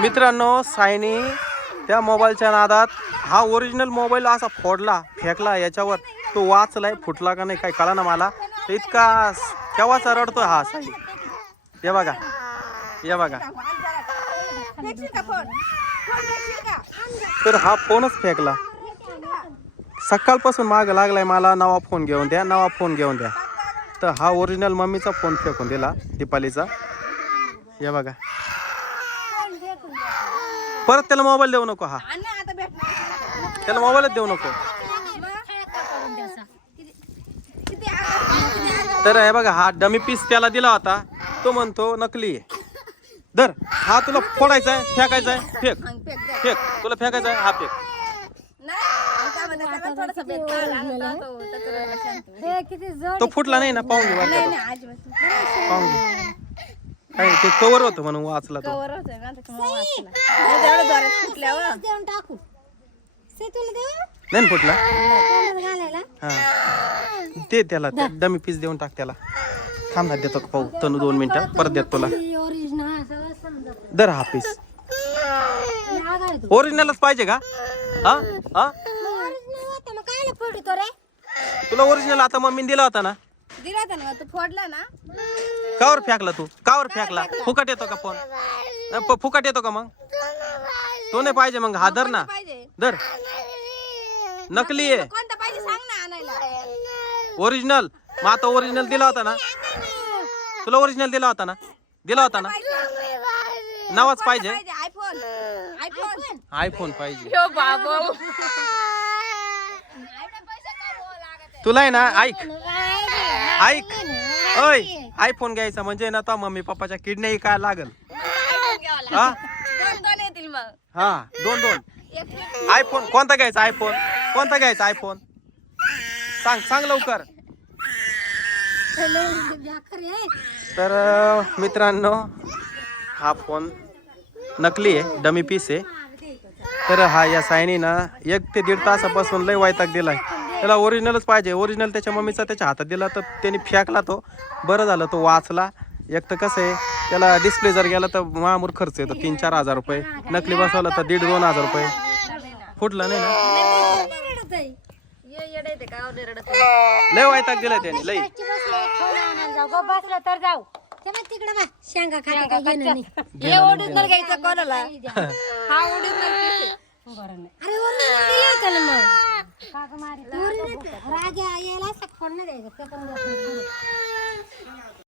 मित्रांनो सायनी त्या मोबाईलच्या नादात हा ओरिजिनल मोबाईल असा फोडला फेकला याच्यावर. तो वाचलाय फुटला का नाही काही कळा ना मला इतका केव्हाच रडतो हा साई ये बघा. ये बघा. तर हा फोनच फेकला. सकाळपासून माग लागलाय मला नवा फोन घेऊन द्या नवा फोन घेऊन द्या. तर हा ओरिजिनल मम्मीचा फोन फेकून दिला दीपालीचा. हे बघा. परत त्याला मोबाईल देऊ नको हा. त्याला मोबाईलच देऊ नको. तर हे बघा हा डमी पीस त्याला दिला होता. तो म्हणतो नकली आहे. धर हा तुला फोडायचा आहे फेकायचा आहे फेक. फेक. तुला फेकायचा आहे हा फेक. तो- फुटला नाही ना पाहून घे नाही वाटलं नाही अजिबात. नाही. पाहून घे. काय ते कवर होतं म्हणून वाचला तो. कवर होतं ना त्याच्यामुळे वाचला. एवढं जोरात फुटल्यावर. देऊन टाकू. से तुला देऊ? नाही ना फुटला? तोंडात घालायला. हा. ते त्याला डमी पीस देऊन टाक त्याला. थांब ना देतो का पाहू? तनु दोन मिनिटं परत देतो तुला. ओरिजिनल सगळं समजा. दर हा पीस तू. ओरिजिनलच पाहिजे का? हा? हा? ओरिजिनल होतं मग काय फोडतो रे? तुला ओरिजिनल आता मम्मीने दिला होता ना? दिला होता ना तू फोडला ना. कावर फेकला तू? कावर फेकला? फुकट येतो का फ़ोन? अ, प- फुकट येतो का मग? तो नाही पाहिजे मग हा धर ना. पाहिजे. धर. नकली आहे. कोणता पाहिजे सांग ना आणायला. ओरिजिनल मग आता ओरिजिनल दिला होता ना? तुला ओरिजिनल दिला होता ना? दिला होता ना? नावाच पाहिजे? पाहिजे? आयफोन आयफोन आयफोन पाहिजे. बाबा. तुला आहे ना ऐक. ऐक. ओय. आयफोन घ्यायचा म्हणजे ना तो मम्मी पप्पाच्या किडनी काय लागल? हा? दोन दोन येतील मग. हा दोन दोन. एक आयफोन कोणता घ्यायचा आयफोन कोणता घ्यायचा आयफोन सांग सांग लवकर. तर अं, मित्रांनो हा फोन नकली आहे डमी पीस आहे. तर हा या सायनी ना एक ते दीड तासापासून लय वैताग दिलाय. त्याला ओरिजिनलच पाहिजे. ओरिजिनल त्याच्या मम्मीचा त्याच्या हातात दिला तर त्याने फेकला तो. बरं झालं तो वाचला. एक तर कसं आहे त्याला डिस्प्ले जर गेला तर मामूर खर्च येतो. तीन चार हजार रुपये. नकली बसवला तर दीड दोन हजार रुपये. फुटलं नाही ना? ये येडे ते का रडत लय वैताग दिलाय त्याने लय. बसलं तर जाऊ तिकडे बा शेंगा खाते काय घेणं नाही हे ओरिजिनल घ्यायचं कोणाला हा. ओरिजिनल अरे ओरिजिनल दिलं होतं ना मग ओरिजिनल राग यायला असं खोडणं द्यायचं. ते पण